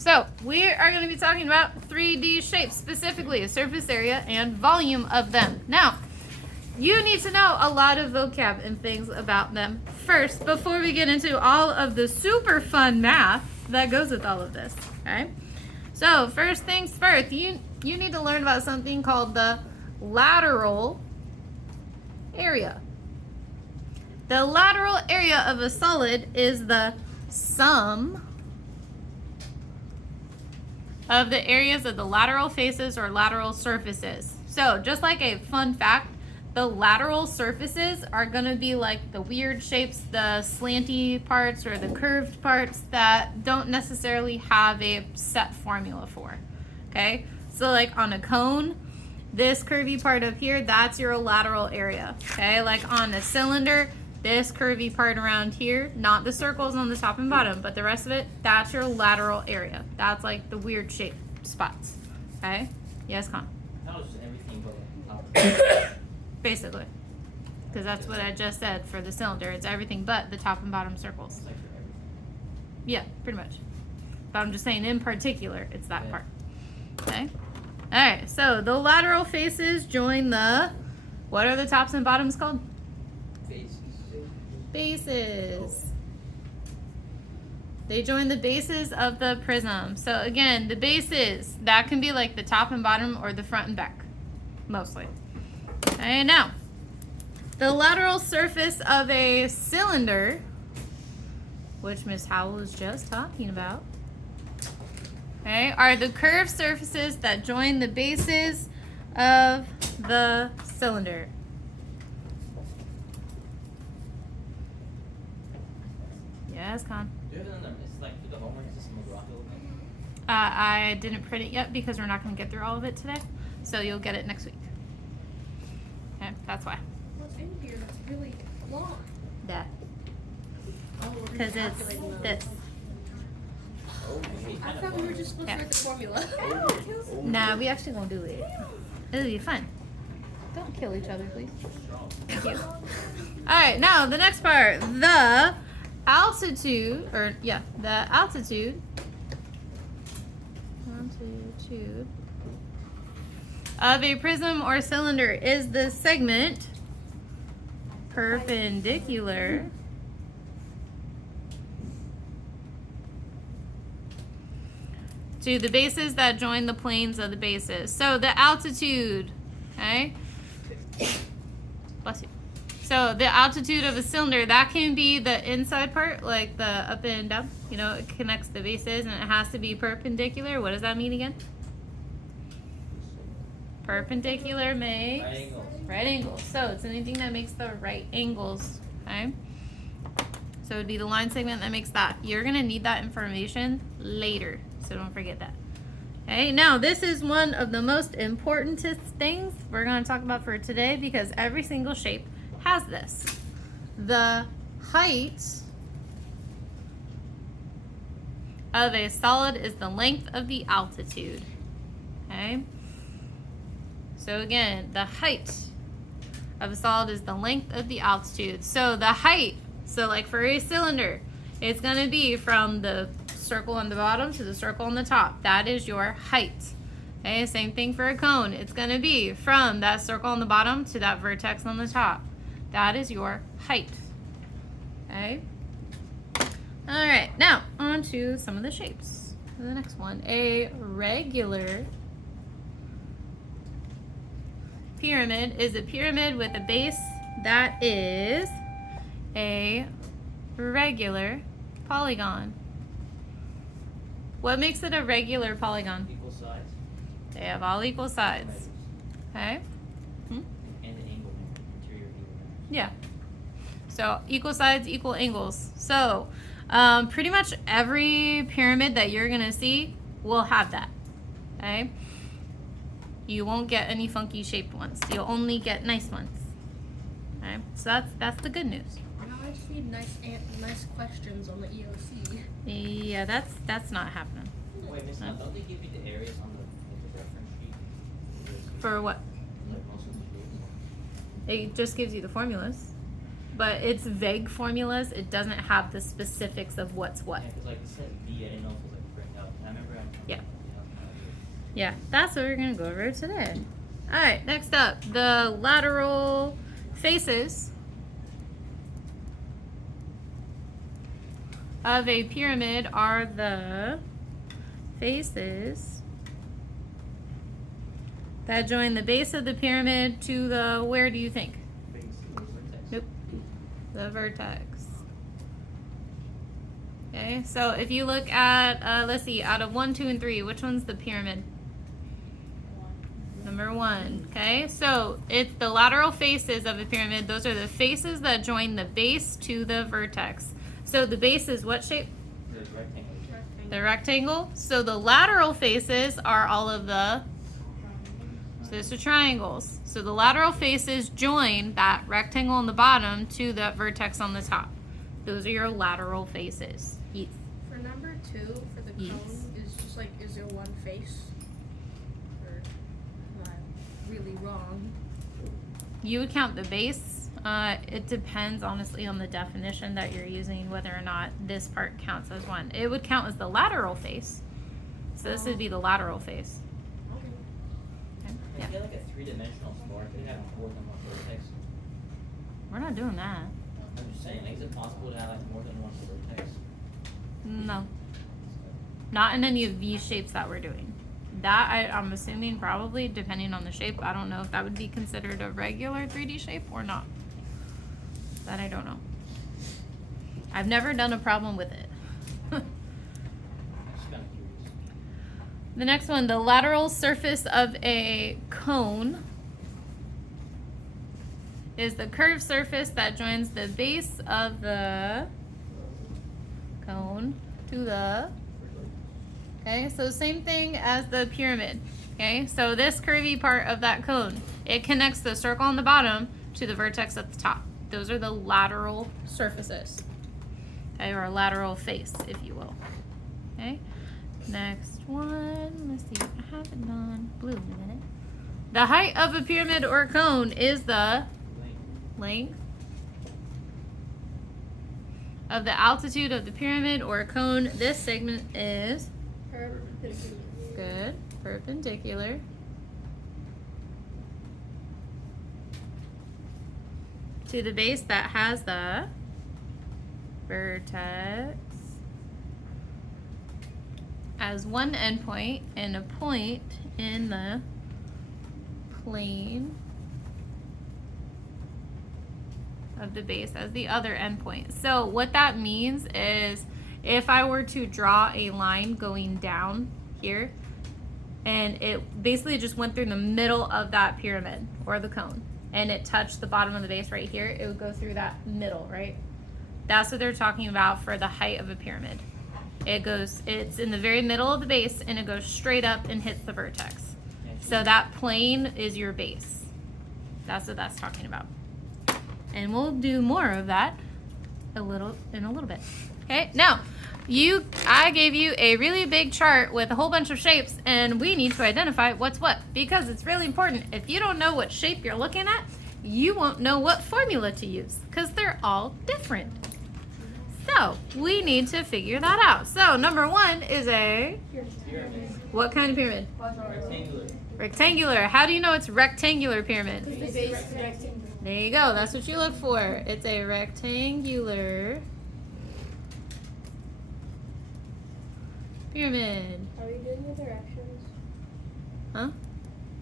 so we are going to be talking about 3D shapes, specifically a surface area and volume of them. Now, you need to know a lot of vocab and things about them first before we get into all of the super fun math that goes with all of this, okay? So first things first, you need to learn about something called the lateral area. The lateral area of a solid is the sum of the areas of the lateral faces or lateral surfaces. So just like a fun fact, the lateral surfaces are going to be like the weird shapes, the slanty parts or the curved parts that don't necessarily have a set formula for. Okay, so like on a cone, this curvy part up here, that's your lateral area. Okay, like on a cylinder, this curvy part around here, not the circles on the top and bottom, but the rest of it, that's your lateral area. That's like the weird shape spots. Okay, yes, Con? That was just everything but the top. Basically, because that's what I just said for the cylinder. It's everything but the top and bottom circles. It's like for everything. Yeah, pretty much. But I'm just saying in particular, it's that Yeah. part. Okay? Alright, so the lateral faces join the, what are the tops and bottoms called? Bases. They join the bases of the prism. So again, the bases, that can be like the top and bottom or the front and back, mostly. Okay, now, the lateral surface of a cylinder, which Miss Howell was just talking about, okay, are the curved surfaces that join the bases of the cylinder. Yes, Con? Do you have it on the, it's like for the homework, it's a small rock thing? I didn't print it yet because we're not going to get through all of it today. So you'll get it next week. Okay, that's why. What's in here that's really long? That. Oh, we're Because it's calculating those. this. Oh, wait, I thought we were just supposed to write the formula. Nah, we actually won't do it. It'll be fun. Don't kill each other, please. Thank you. Alright, now the next part. The altitude, the altitude of a prism or cylinder is the segment perpendicular to the bases that join the planes of the bases. So the altitude, okay? Bless you. So the altitude of a cylinder, that can be the inside part, like the up and down. You know, it connects the bases and it has to be perpendicular. What does that mean again? Perpendicular makes Right angles. right angles. So it's anything that makes the right angles, okay? So it'd be the line segment that makes that. You're gonna need that information later, so don't forget that. Okay, now this is one of the most important things we're gonna talk about for today because every single shape has this. The height of a solid is the length of the altitude. Okay? So again, the height of a solid is the length of the altitude. So the height, so like for a cylinder, it's gonna be from the circle on the bottom to the circle on the top. That is your height. Okay, same thing for a cone. It's gonna be from that circle on the bottom to that vertex on the top. That is your height. Okay? Alright, now on to some of the shapes. The next one, a regular pyramid is a pyramid with a base that is a regular polygon. What makes it a regular polygon? Equal size. They have all equal sides. Okay? And the angle, interior angle. Yeah. So equal sides, equal angles. So pretty much every pyramid that you're gonna see will have that. Okay? You won't get any funky shaped ones. You'll only get nice ones. Okay? So that's the good news. Now I just need nice questions on the EOC. Yeah, that's not happening. Wait, Miss, now don't they give you the areas on the reference sheet? For what? Like most of the shapes? It just gives you the formulas. But it's vague formulas. It doesn't have the specifics of what's what. Yeah, because like it said B, I didn't know if it was like printed out. And I remember Yeah, that's what we're gonna go over today. All right, next up, the lateral faces of a pyramid are the faces that join the base of the pyramid to the, where do you think? Nope, the vertex. Okay, so if you look at, let's see, out of 1, 2, and 3, which one's the pyramid? Number 1. Okay, so it's the lateral faces of a pyramid. Those are the faces that join the base to the vertex. So the base is what shape? The rectangle. The rectangle. So the lateral faces are all of the, so those are triangles. So the lateral faces join that rectangle on the bottom to that vertex on the top. Those are your lateral faces. Yes. For number 2, for the Yes. cone, is just like, is there one face? Or am I really wrong? You would count the base. It depends, honestly, on the definition that you're using, whether or not this part counts as one. It would count as the lateral face. So this would be the lateral face. Okay. Okay? I Yeah. feel like a 3-dimensional floor could have more than one vertex. We're not doing that. I'm just saying, like, is it possible to have like more than one vertex? No. Not in any of these shapes that we're doing. That, I'm assuming, probably, depending on the shape. I don't know if that would be considered a regular 3D shape or not. That I don't know. I've never done a problem with it. I'm just kind of curious. The next one, the lateral surface of a cone is the curved surface that joins the base of the cone to the, okay, so same thing as the pyramid, okay, so this curvy part of that cone, it connects the circle on the bottom to the vertex at the top. Those are the lateral surfaces, okay, or lateral face, if you will, okay. Next one, let's see, I have it on blue in a minute. The height of a pyramid or cone is the length of the altitude of the pyramid or cone. This segment is good, perpendicular to the base that has the vertex as one endpoint and a point in the plane of the base as the other endpoint. So what that means is if I were to draw a line going down here and it basically just went through the middle of that pyramid or the cone and it touched the bottom of the base right here, it would go through that middle, right? That's what they're talking about for the height of a pyramid. It's in the very middle of the base and it goes straight up and hits the vertex. So that plane is your base. That's what that's talking about. And we'll do more of that in a little bit. Okay, now I gave you a really big chart with a whole bunch of shapes and we need to identify what's what because it's really important. If you don't know what shape you're looking at, you won't know what formula to use because they're all different. So we need to figure that out. So number 1 is a, Pyramid. what kind of pyramid? Rectangular. Rectangular. How do you know it's rectangular pyramid? The base is rectangle. There you go. That's what you look for. It's a rectangular pyramid. Are you doing the directions? Huh?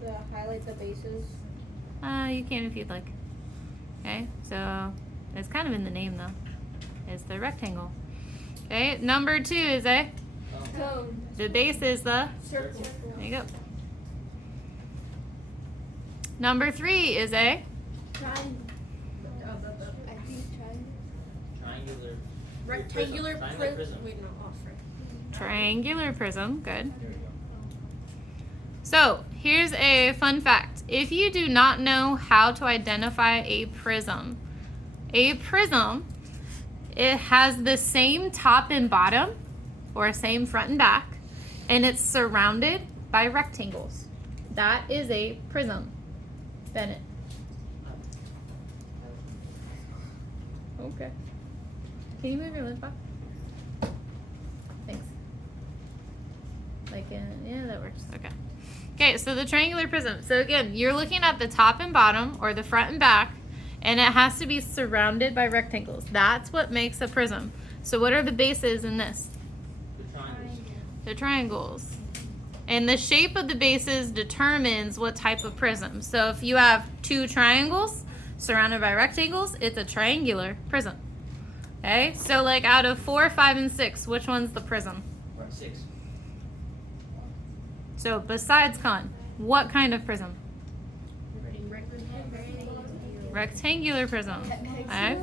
The highlight the bases? You can if you'd like. Okay, so it's kind of in the name though. It's the rectangle. Okay, number 2 is a, Cone. the base is the, Circle. there you go. Number 3 is a, Triangle. I think Triangular. rectangular Triangular prism. Wait, no, off right. triangular prism. Good. There we go. So here's a fun fact. If you do not know how to identify a prism, it has the same top and bottom or same front and back, and it's surrounded by rectangles. That is a prism. Bennett. Okay. Can you move your lid back? Thanks. Like second. Yeah, that works. Okay. Okay, so the triangular prism. So again, you're looking at the top and bottom, or the front and back, and it has to be surrounded by rectangles. That's what makes a prism. So what are the bases in this? The triangles. They're triangles. And the shape of the bases determines what type of prism. So if you have two triangles surrounded by rectangles, it's a triangular prism. Okay, so like out of 4, 5, and 6, which one's the prism? 6. So besides con, what kind of prism? Rectangular prism. Okay?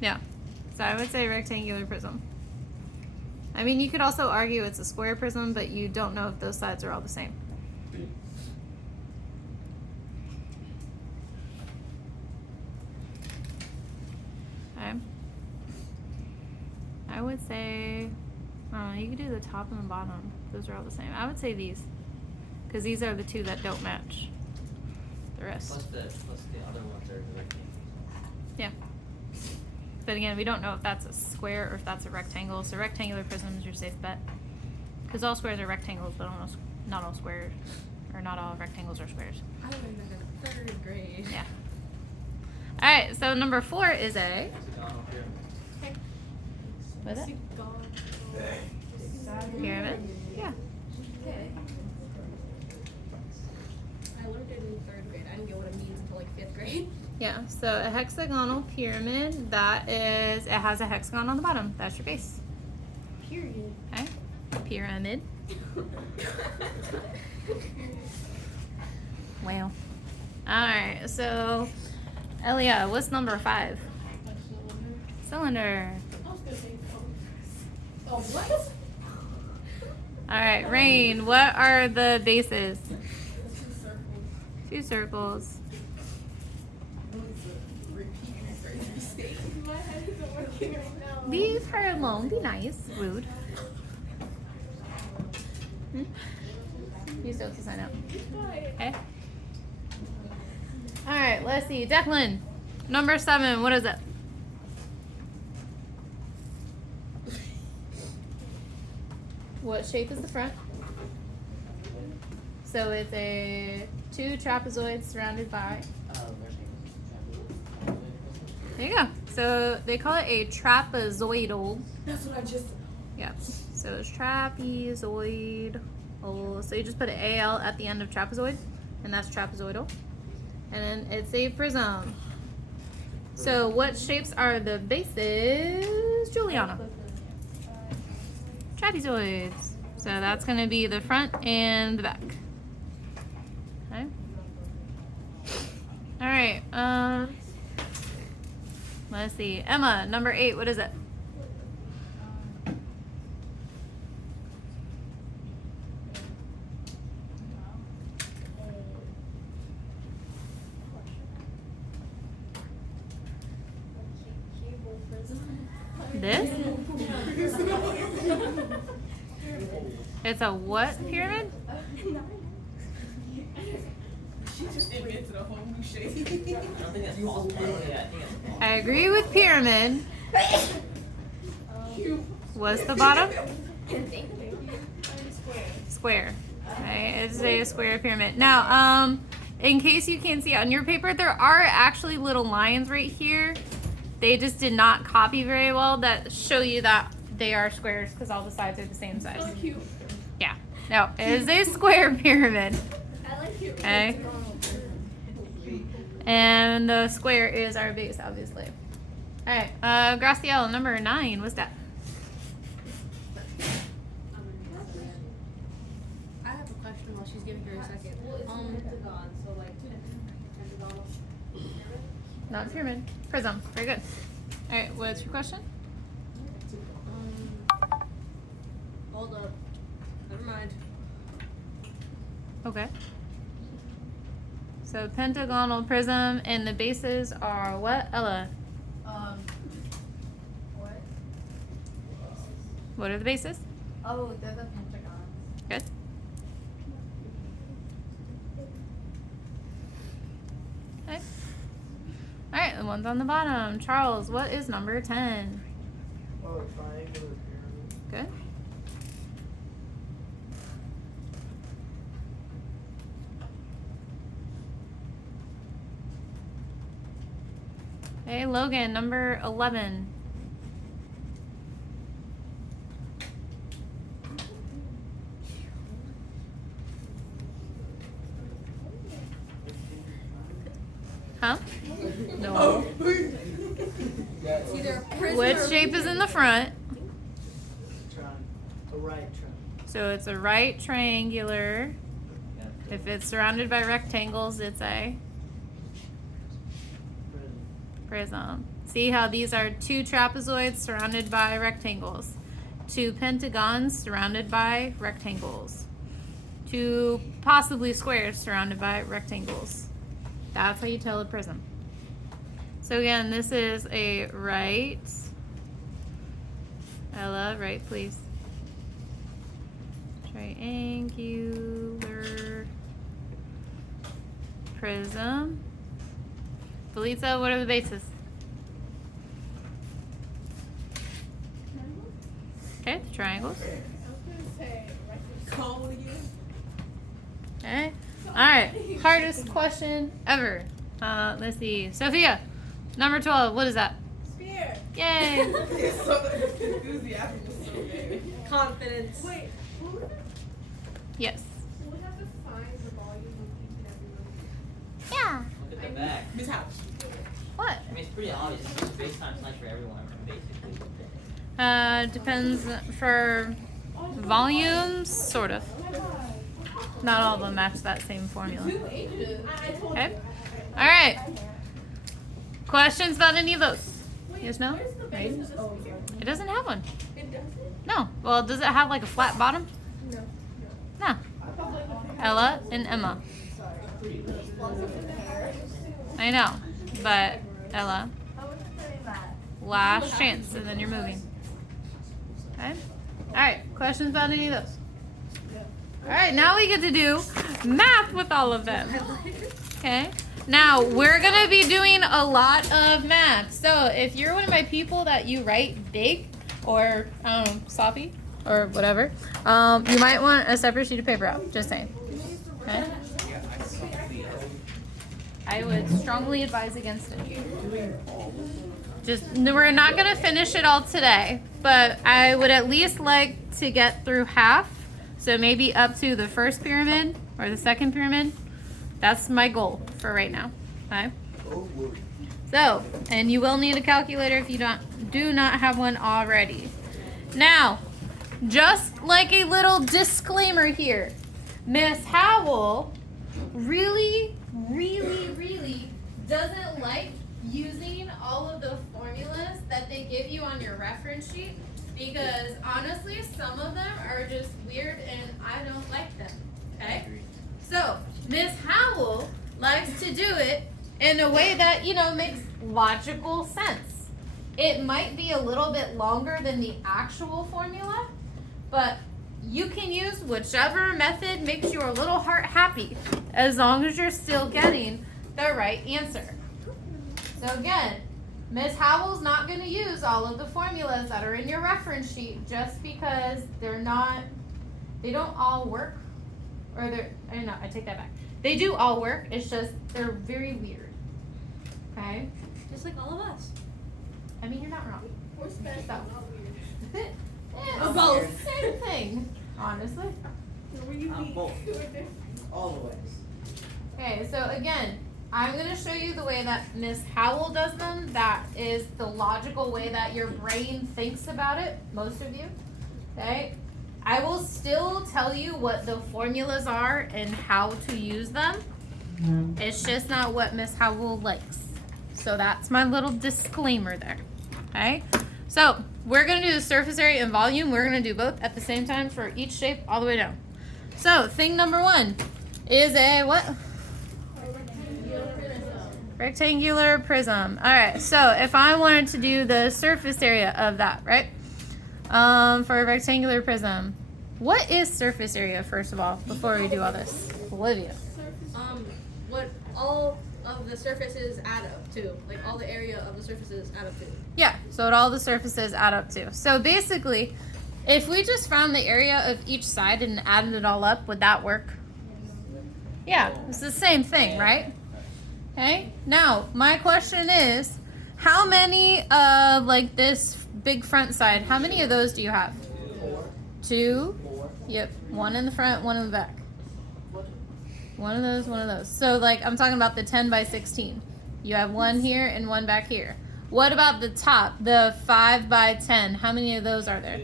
Yeah. So I would say rectangular prism. I mean, you could also argue it's a square prism, but you don't know if those sides are all the same. Okay. I would say, I don't know, you could do the top and the bottom. Those are all the same. I would say these, because these are the two that don't match the rest. Plus the other ones are the rectangles. Yeah. But again, we don't know if that's a square or if that's a rectangle. So rectangular prism is your safe bet. Because all squares are rectangles, but not all squares, or not all rectangles are squares. I learned that in 3rd grade. Yeah. All right, so number 4 is a Hexagonal pyramid. what is it? Pyramid. Yeah. I learned it in 3rd grade. I didn't get what it means until like 5th grade. Yeah. So a hexagonal pyramid, that is, it has a hexagon on the bottom. That's your base. Period. Okay. Pyramid. Wow. All right. So, Elia, what's number 5? Cylinder. Oh, what? All right, Rain, what are the bases? 2 circles. Leave her alone. Be nice. Rude. You still have to sign up. Okay. All right, let's see. Declan, number 7, what is it? What shape is the front? So it's a 2 trapezoids surrounded by. There you go. So they call it a trapezoidal. That's what I just. Yep. So it's trapezoid. So you just put an AL at the end of trapezoid, and that's trapezoidal. And then it's a prism. So what shapes are the bases, Juliana? Trapezoids. So that's going to be the front and the back. Okay. All right. Let's see. Emma, number 8. What is it? This? It's a what pyramid? She just invented a whole new shape. I don't think that's possible. Yeah, I think it's possible. I agree with pyramid. What's the bottom? Square. Okay, it's a square pyramid. Now, in case you can't see on your paper, there are actually little lines right here. They just did not copy very well that show you that they are squares because all the sides are the same size. I like you. Yeah. No, it is a square pyramid. I like you. Okay. And the square is our base, obviously. All right. Graciela, number 9. What's that? I have a question while she's giving her a second. Not pyramid. Prism. Very good. All right. What's your question? Hold up. Never mind. Okay. So pentagonal prism, and the bases are what, Ella? What? What are the bases? Oh, they're the pentagons. Good. Okay. All right, the ones on the bottom. Charles, what is number 10? Oh, triangular pyramid. Good. Okay, Logan, number 11. Huh? No. It's either a prism Which or shape is in the front? A right triangle. So it's a right triangular. Yeah. If it's surrounded by rectangles, it's a prism. See how these are two trapezoids surrounded by rectangles, two pentagons surrounded by rectangles, two possibly squares surrounded by rectangles. That's how you tell a prism. So again, this is a right. Ella, right, please. Triangular prism. Belitza, what are the bases? Okay, the triangles. Okay. Alright. Hardest question ever. Let's see. Sophia, number 12. What is that? Sphere. Yay! Confidence. Wait, who would Yes. have to find the volume of each and every one? Yeah. Look at the back. Miss House. What? I mean, it's pretty obvious. It's just space time sign for everyone, basically. Depends for volumes, sort of. Not all of them match that same formula. Okay. All right. Questions about any of those? Yes, no? Right? It doesn't have one. It doesn't? No. Well, does it have like a flat bottom? No. No. Ella and Emma. I know, but Ella, last chance, and then you're moving. Okay. All right. Questions about any of those? All right. Now we get to do math with all of them. Okay. Now we're gonna be doing a lot of math. So if you're one of my people that you write big or sloppy or whatever, you might want a separate sheet of paper out. Just saying. Okay. I would strongly advise against it. We're not gonna finish it all today, but I would at least like to get through half. So maybe up to the first pyramid or the second pyramid. That's my goal for right now. Okay. So, and you will need a calculator if you do not have one already. Now, just like a little disclaimer here, Miss Howell really doesn't like using all of the formulas that they give you on your reference sheet because honestly, some of them are just weird and I don't like them. Okay? So, Miss Howell likes to do it in a way that, makes logical sense. It might be a little bit longer than the actual formula, but you can use whichever method makes your little heart happy as long as you're still getting the right answer. So again, Miss Howell's not going to use all of the formulas that are in your reference sheet just because they don't all work. I take that back. They do all work, it's just they're very weird. Okay? Just like all of us. I mean, you're not wrong. We're special, So. not weird. It's Both. same thing, honestly. We're unique. both. We're different. All the ways. Okay, so again, I'm going to show you the way that Miss Howell does them. That is the logical way that your brain thinks about it, most of you. Okay? I will still tell you what the formulas are and how to use them. It's just not what Miss Howell likes. So that's my little disclaimer there. Okay? So we're going to do the surface area and volume. We're going to do both at the same time for each shape all the way down. So thing number one is a what? Rectangular prism. All right. So if I wanted to do the surface area of that, right? For a rectangular prism, what is surface area, first of all, before we do all this? Olivia. What all of the surfaces add up to. Like all the area of the surfaces add up to. Yeah, so what all the surfaces add up to. So basically, if we just found the area of each side and added it all up, would that work? Yeah, it's the same thing, right? Okay, now my question is, How many of like this big front side, how many of those do you have? 2. Yep. One in the front, one in the back. One of those, one of those. So like I'm talking about the 10 by 16. You have one here and one back here. What about the top, the 5 by 10? How many of those are there?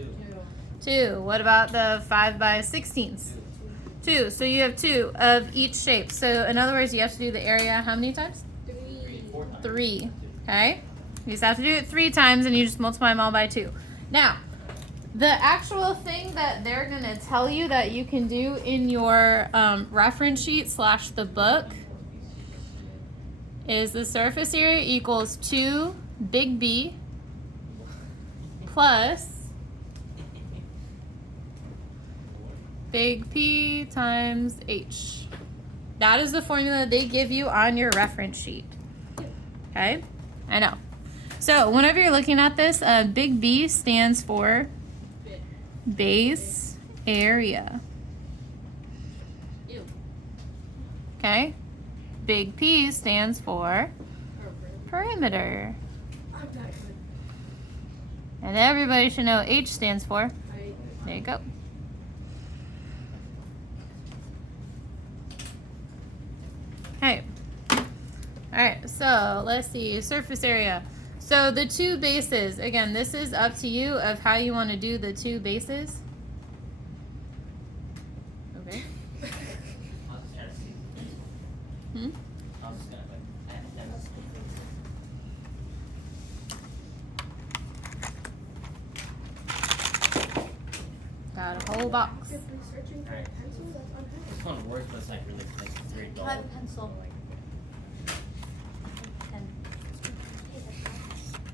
2. What about the 5 by 16s? 2. So you have 2 of each shape. So in other words, you have to do the area how many times? 3. Okay. You just have to do it 3 times and you just multiply them all by 2. Now, the actual thing that they're going to tell you that you can do in your reference sheet / the book is the surface area equals 2 big B plus big P times H. That is the formula they give you on your reference sheet. Okay? I know. So whenever you're looking at this, big B stands for base area. Ew. Okay? Big P stands for perimeter. I'm not good. And everybody should know H stands for. There you go. Okay. Alright, so let's see. Surface area. So the 2 bases, again, this is up to you of how you want to do the 2 bases. Okay. I was just trying to see. Hmm? I was just gonna like, I have to Got a whole box. If researching for a Alright. pencil, that's unheard This one works, but it's like really like it's very dull. pencil.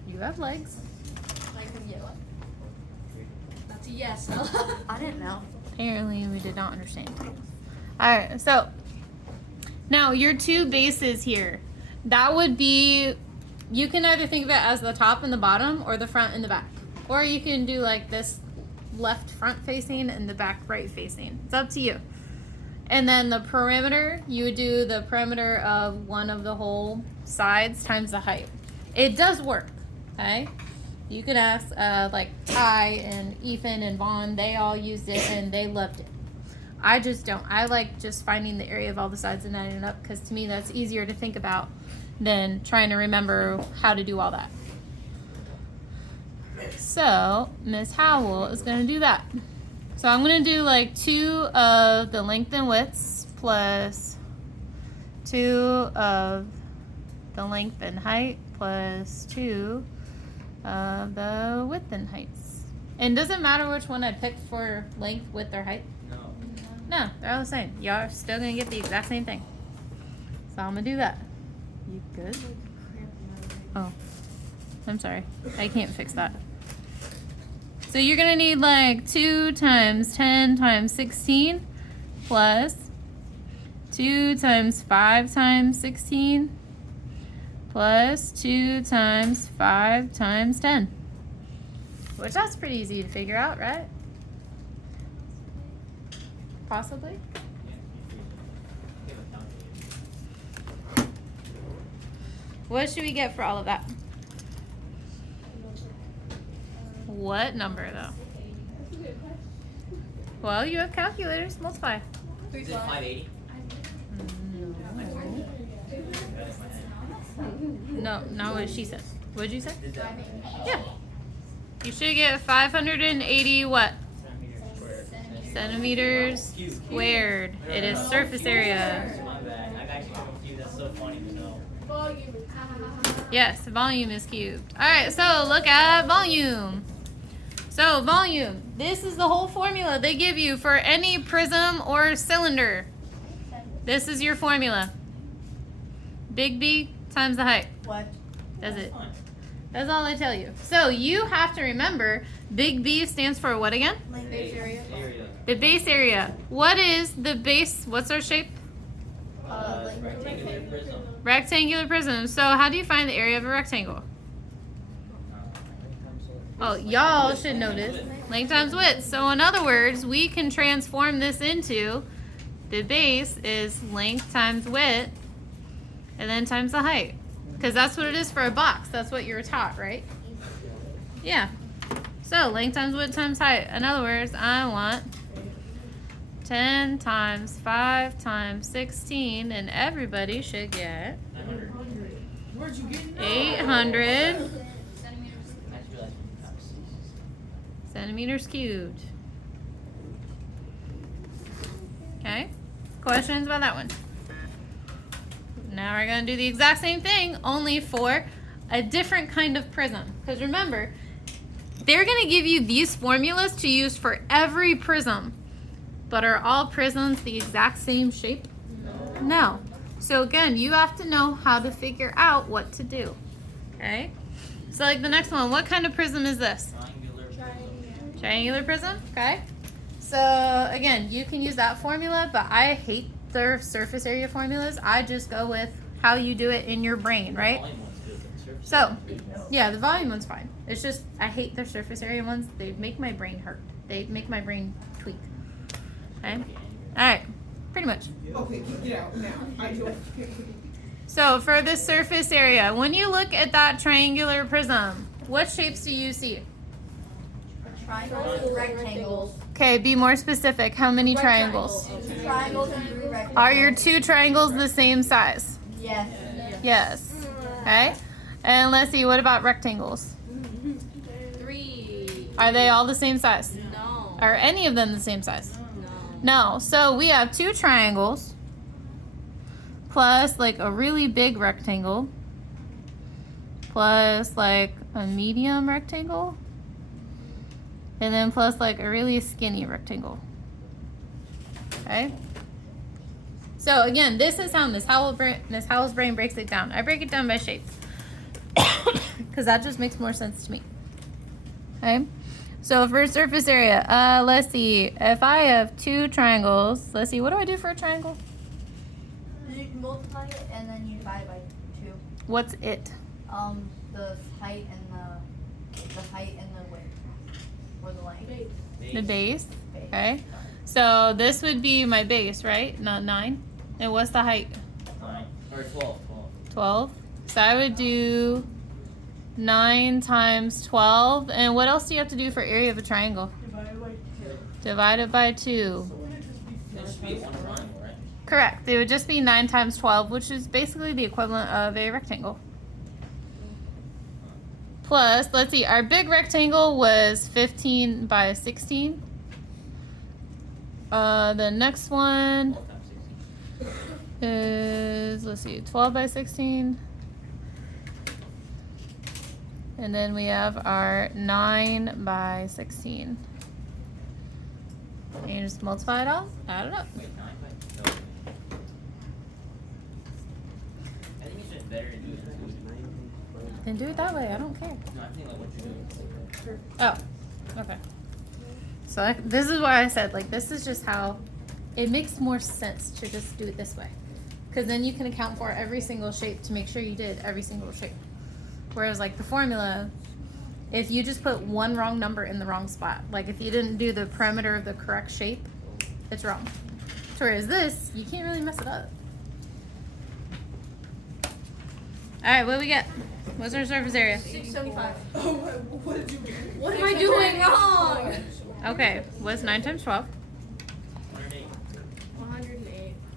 You have legs. That's a yes. I didn't know. Apparently we did not understand. Alright, so now your 2 bases here. That would be, you can either think of it as the top and the bottom or the front and the back. Or you can do like this left front facing and the back right facing. It's up to you. And then the perimeter, you would do the perimeter of one of the whole sides times the height. It does work, okay? You could ask like Ty and Ethan and Vaughn, they all used it and they loved it. I just don't. I like just finding the area of all the sides and adding it up because to me that's easier to think about than trying to remember how to do all that. So Miss Howell is going to do that. So I'm going to do like 2 of the length and widths plus 2 of the length and height plus 2 of the width and heights. And does it matter which one I picked for length, width, or height? No. No, they're all the same. Y'all are still going to get the exact same thing. So I'm going to do that. You good? Oh, I'm sorry. I can't fix that. So you're going to need like 2 times 10 times 16 plus 2 times 5 times 16 plus 2 times 5 times 10. Which that's pretty easy to figure out, right? Possibly. What should we get for all of that? What number though? Well, you have calculators. Multiply. Is it 580? No, not what she said. What did you say? Is that Yeah. You should get 580 what? Centimeters squared. It is surface area. My bad. I'm actually confused. That's so funny to know. volume. Yes, volume is cubed. All right, so look at volume. So volume, this is the whole formula they give you for any prism or cylinder. This is your formula. Big B times the height. What? That's it. Fine. That's all they tell you. So you have to remember, big B stands for what again? Base area. The base area. What is the base? What's our shape? Rectangular prism. Rectangular prism. So how do you find the area of a rectangle? Oh, y'all should know this. Length times width. So in other words, we can transform this into the base is length times width and then times the height. Because that's what it is for a box. That's what you were taught, right? Yeah. So length times width times height. In other words, I want 10 times 5 times 16, and everybody should get 900. Where'd you get it? 800 I just realized we have centimeters cubed. Okay. Questions about that one? Now we're going to do the exact same thing, only for a different kind of prism. Because remember, they're going to give you these formulas to use for every prism. But are all prisms the exact same shape? No. So again, you have to know how to figure out what to do. Okay? So like the next one, what kind of prism is this? Triangular prism, okay? So again, you can use that formula, but I hate their surface area formulas. I just go with how you do it in your brain, right? So, yeah, the volume one's fine. It's just, I hate their surface area ones. They make my brain hurt. They make my brain tweak. Okay? Alright, pretty much. Okay, get out now. I do it. So for this surface area, when you look at that triangular prism, what shapes do you see? Triangles, rectangles. Okay, be more specific. How many triangles? Two triangles and three rectangles. Are your two triangles the same size? Yes. Yes. Okay. And let's see, what about rectangles? 3. Are they all the same size? No. Are any of them the same size? No. No. So we have two triangles plus like a really big rectangle plus like a medium rectangle and then plus like a really skinny rectangle. Okay. So again, this is how Miss Howell's brain breaks it down. I break it down by shapes because that just makes more sense to me. Okay. So for surface area, let's see. If I have two triangles, let's see. What do I do for a triangle? You multiply it and then you divide by 2. What's it? The height and the width, or the length. The base. Okay. So this would be my base, right? Not 9. And what's the height? 9 or 12. 12. So I would do 9 times 12. And what else do you have to do for area of a triangle? Divide it by 2. It should be one triangle, right? Correct. It would just be 9 times 12, which is basically the equivalent of a rectangle. Plus, let's see, our big rectangle was 15 by 16. The next one 12 times 16. is, let's see, 12 by 16. And then we have our 9 by 16. And you just multiply it all, add it up. Wait, 9 by no. I think it's just better to do it intuitively. Then do it that way, I don't care. No, I think like what you're doing. Oh, okay. So this is why I said, like, this is just how it makes more sense to just do it this way. Because then you can account for every single shape to make sure you did every single shape. Whereas, like, the formula, if you just put one wrong number in the wrong spot, like if you didn't do the perimeter of the correct shape, it's wrong. Whereas this, you can't really mess it up. All right, what do we get? What's our surface area? 675. Oh, what did you do? What am I doing wrong? Okay, what's 9 times 12? 108.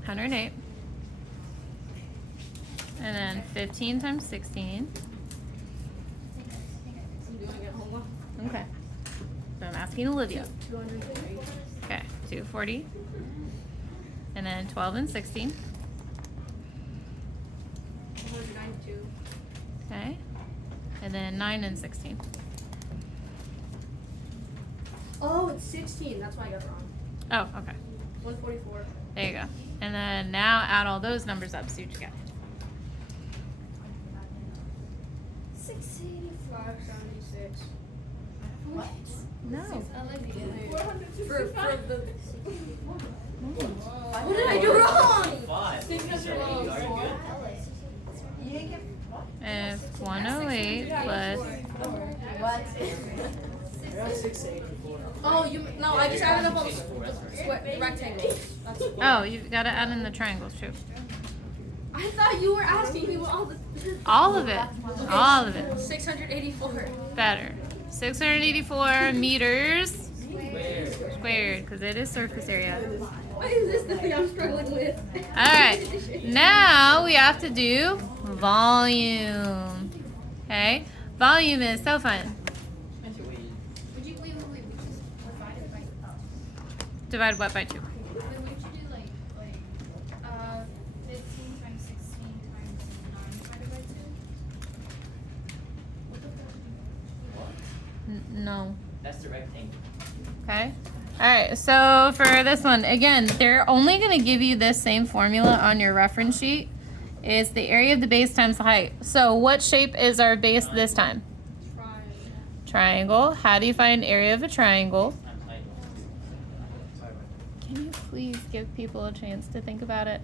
108. And then 15 times 16. I'm doing it homework. Okay. So I'm asking Olivia. 203. Okay, 240. And then 12 and 16. 192. Okay. And then 9 and 16. Oh, it's 16. That's why I got it wrong. Oh, okay. 144. There you go. And then now add all those numbers up, see what you get. 685.76. What? No. For the. What What did I do wrong? 5. Are you good? You didn't get It's 108 plus. what? Oh, you no! I just added up all the square rectangles. That's Oh, you've got to add in the triangles too. I I thought you were asking me what all the. All of it. All of it. 684. Better. 684 meters Where? squared, because it is surface area. What is this the thing I'm struggling with? Alright, now we have to do volume. Okay? Volume is so fun. Would you Would you just divide it by Divide what by 2? Would you do like 15 times 16 times 9 divided by 2? No. That's the rectangle. Okay? Alright, so for this one, again, they're only going to give you this same formula on your reference sheet. It's the area of the base times the height. So what shape is our base this time? Triangle. How do you find area of a triangle? Times height. Can you please give people a chance to think about it?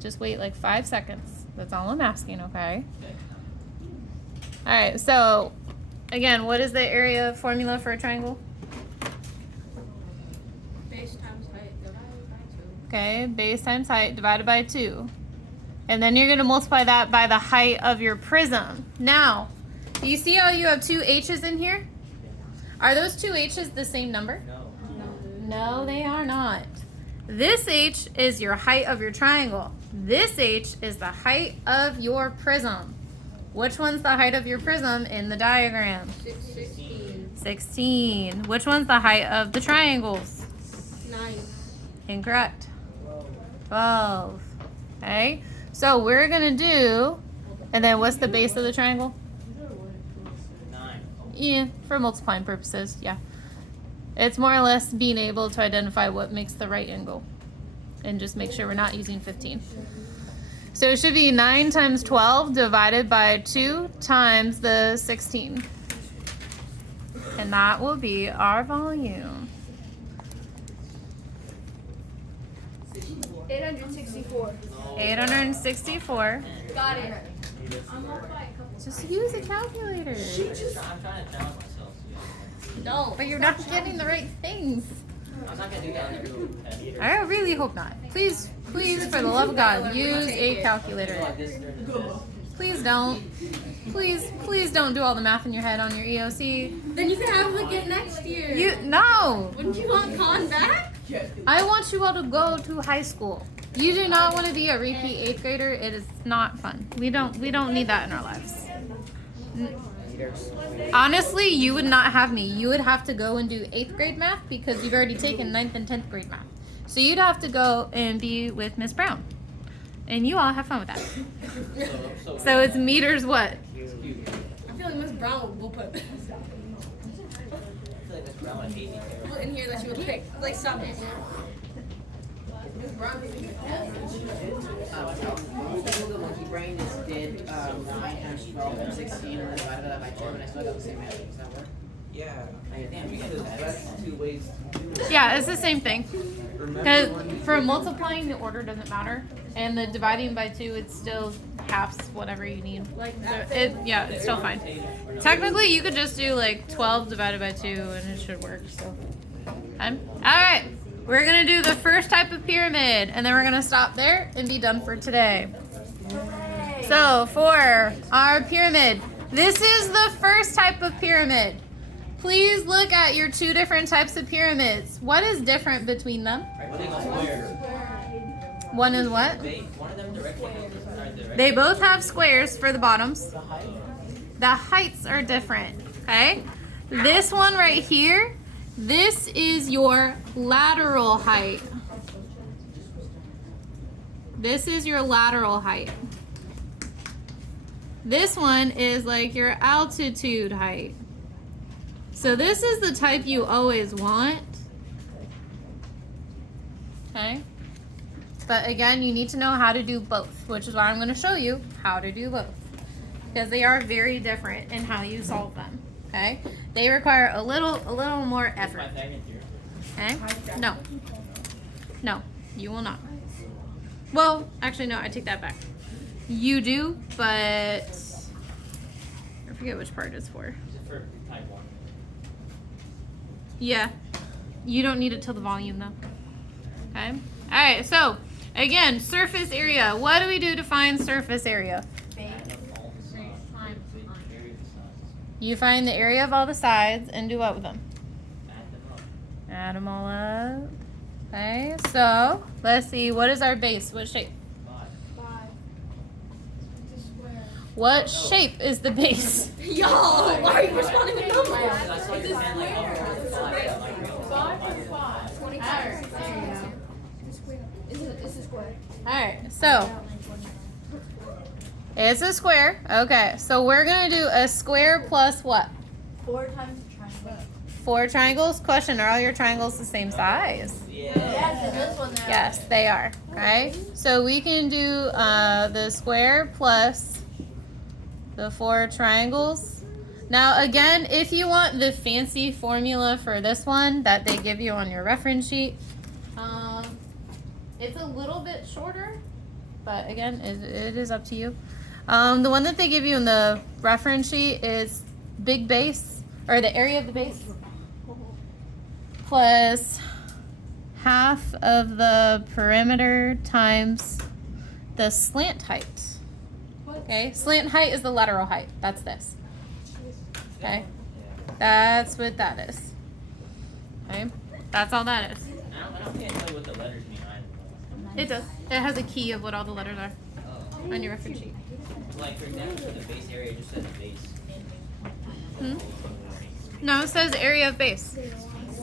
Just wait like 5 seconds. That's all I'm asking, okay? Okay. Alright, so again, what is the area formula for a triangle? Base times height divided by 2. Okay, base times height divided by 2. And then you're going to multiply that by the height of your prism. Now, do you see how you have 2 h's in here? Are those 2 h's the same number? No. No, they are not. This h is your height of your triangle. This h is the height of your prism. Which one's the height of your prism in the diagram? 16. 16. Which one's the height of the triangles? 9. Incorrect. 12. Okay, so we're gonna do, and then what's the base of the triangle? 9. Yeah, for multiplying purposes, yeah. It's more or less being able to identify what makes the right angle. And just make sure we're not using 15. So it should be 9 times 12 divided by 2 times the 16. And that will be our volume. 864. 864. Got it. I'm off by a couple. Just use a calculator. I'm trying to challenge myself. No. But you're not getting the right things. I'm not gonna do that in a group test. I really hope not. Please, please, for the love of God, use a calculator. Like this during the test. Please don't. Please don't do all the math in your head on your EOC. Then you can have it again next year. No. Wouldn't you want con back? I want you all to go to high school. You do not want to be a repeat 8th grader. It is not fun. We don't need that in our lives. Honestly, you would not have me. You would have to go and do 8th grade math because you've already taken 9th and 10th grade math. So you'd have to go and be with Miss Brown. And you all have fun with that. So it's meters what? I feel like Miss Brown will put I feel like Miss Brown would hate me. in here that she would pick. Like some. The monkey brain just did 9 times 12 and 16 and then divided that by 2 and I still got the same answer. Does that work? Yeah, Damn, we because got that's two ways to do it. Yeah, it's the same thing. Remember Because when you for did- multiplying, the order doesn't matter. And the dividing by 2, it's still halves whatever you need. Like So that. yeah, it's still fine. Technically, you could just do like 12 divided by 2 and it should work. So, alright. We're going to do the first type of pyramid. And then we're going to stop there and be done for today. So, for our pyramid, this is the first type of pyramid. Please look at your 2 different types of pyramids. What is different between them? Rectangle square. One is what? One of them the rectangle. This one are the They both have squares for the bottoms. The heights are different, okay? This one right here, this is your lateral height. This is your lateral height. This one is like your altitude height. So this is the type you always want. Okay? But again, you need to know how to do both, which is why I'm going to show you how to do both. Because they are very different in how you solve them. Okay? They require a little more effort. Pythagorean theorem. Okay? No. No, you will not. Well, actually no, I take that back. You do, but I forget which part it's for. Is it for type 1? Yeah. You don't need it till the volume though. Okay? Alright, so Again, surface area. What do we do to find surface area? You find the area of all the sides and do what with them? Add them all up. Okay, so let's see. What is our base? What shape? 5. It's a square. What shape is the base? Y'all, why are you responding with numbers? It's a square. 5 and 5. 25. It's a square. Alright, so it's a square. Okay, so we're gonna do a square plus what? 4 times the triangle. 4 triangles? Question, are all your triangles the same size? Yeah. Yes, and this one there. Yes, they are. Okay, so we can do the square plus the 4 triangles. Now again, if you want the fancy formula for this one that they give you on your reference sheet, it's a little bit shorter, but again, it is up to you. The one that they give you in the reference sheet is big base, or the area of the base, plus half of the perimeter times the slant height. Okay, slant height is the lateral height. That's this. Okay, that's what that is. Okay, that's all that is. I don't can't tell you what the letters mean either. It does. It has a key of what all the letters are Oh. on your reference sheet. Like for example, for the base area, it just says base. Hmm? No, it says area of base.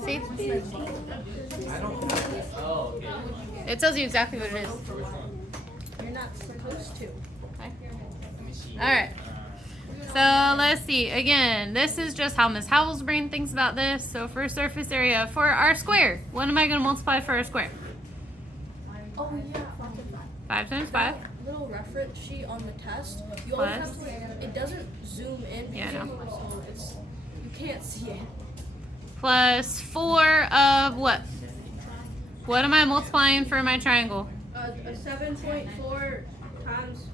See? I don't have that. Oh, okay. It tells you exactly what it is. For which one? You're not supposed to. Let me see. All right. So let's see. Again, this is just how Miss Howell's brain thinks about this. So for surface area, for our square, what am I going to multiply for our square? Oh yeah. 5 times 5. Little reference sheet on the test. You always Plus. have to. It doesn't zoom in. Yeah, I know. So it's you can't see it. Plus 4 of what? What am I multiplying for my triangle? A 7.4 times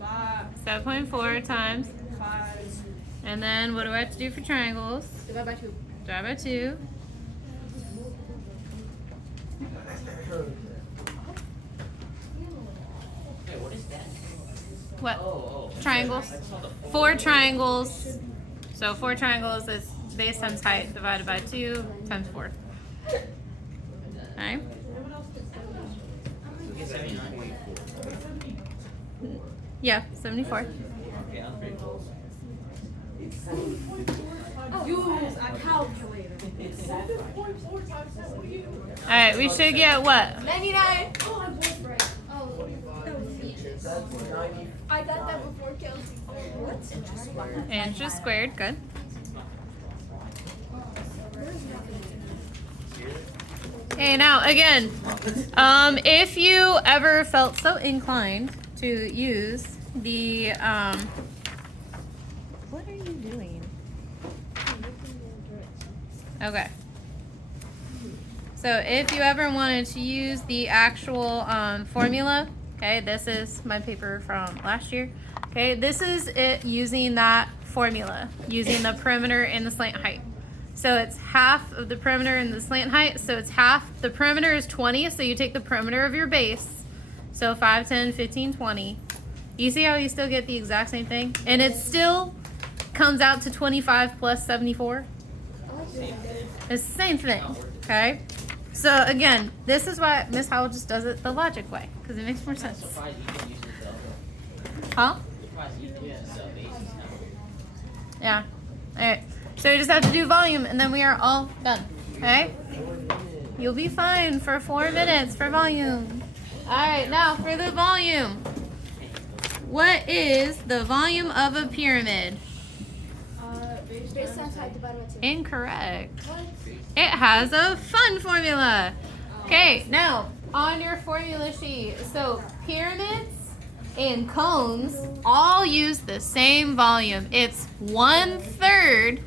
5. 7.4 times. 5 And then what do I have to do for triangles? divided by 2. Divide by 2. Wait, what is that? What? Oh. Triangles. I saw the 4 triangles. So 4 triangles is base times height divided by 2 times 4. Alright. We get 79. Yeah, 74. Okay, I'm pretty close. Use a calculator. 7.4 times 7. What are you doing? Alright, we should get what? 99. Oh, I'm both right. Oh, That's 90. I got that before Kelsey. What? Inches squared. Good. Okay, now again, if you ever felt so inclined to use the, what are you doing? Okay. So if you ever wanted to use the actual formula, okay, this is my paper from last year. Okay, this is it using that formula, using the perimeter and the slant height. So it's half of the perimeter and the slant height. So it's half, the perimeter is 20. So you take the perimeter of your base. So 5, 10, 15, 20. You see how you still get the exact same thing? And it still comes out to 25 plus 74. It's the same thing, okay? So again, this is why Miss Howell just does it the logic way, because it makes more sense. Surprised you can use the Huh? Surprised you can use the bases now. Yeah. Alright. So you just have to do volume and then we are all done. Okay? You'll be fine for 4 minutes for volume. Alright, now for the volume. What is the volume of a pyramid? Base times height divided by 2. Incorrect. It has a fun formula. Okay, now on your formula sheet. So pyramids and cones all use the same volume. It's 1/3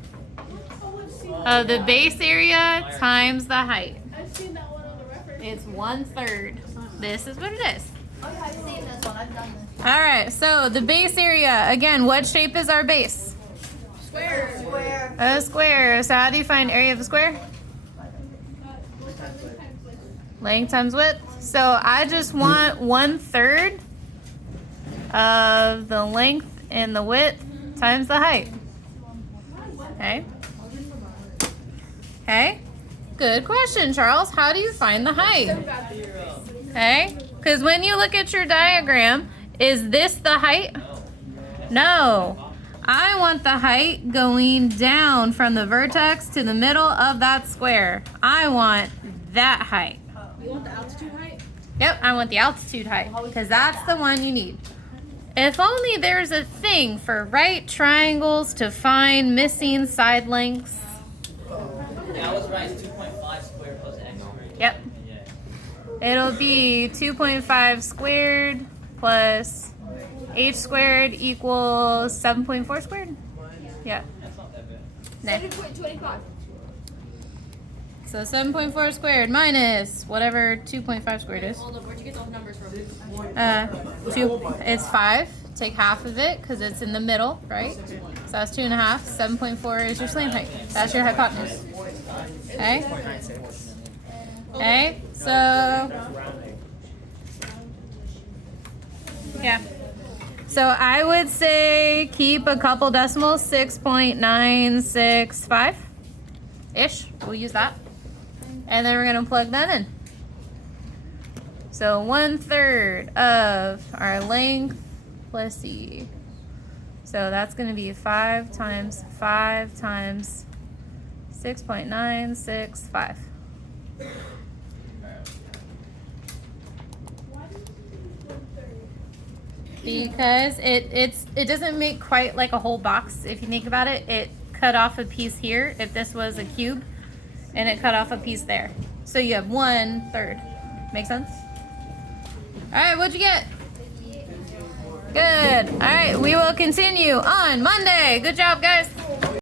of the base area times the height. I've seen that one on the reference. It's 1/3. This is what it is. Oh yeah, I've seen this one. I've done this. All right, so the base area, again, what shape is our base? Square. Square. A square. So how do you find area of a square? Length times width. So I just want 1/3 of the length and the width times the height. Okay. Okay. Good question, Charles. How do you find the height? Okay. Because when you look at your diagram, is this the height? No. I want the height going down from the vertex to the middle of that square. I want that height. You want the altitude height? Yep, I want the altitude height because that's the one you need. If only there's a thing for right triangles to find missing side lengths. Yeah, I was right. It's 2.5 squared plus x squared. Yep. Yeah. It'll be 2.5 squared plus h squared equals 7.4 squared. Yeah. That's not that bad. Nah. 7.25. So 7.4 squared minus whatever 2.5 squared is. Hold up, where'd you get those numbers from? It's 5. Take half of it because it's in the middle, right? So that's 2.5. 7.4 is your slant height. That's your hypotenuse. Okay. Okay. So yeah. So I would say keep a couple decimals. 6.965 ish. We'll use that. And then we're going to plug that in. So 1/3 of our length, let's see. So that's going to be 5 times 5 times 6.965. Because it doesn't make quite like a whole box. If you think about it, it cut off a piece here if this was a cube, and it cut off a piece there. So you have 1/3. Make sense? All right, what'd you get? Good. All right, we will continue on Monday. Good job, guys.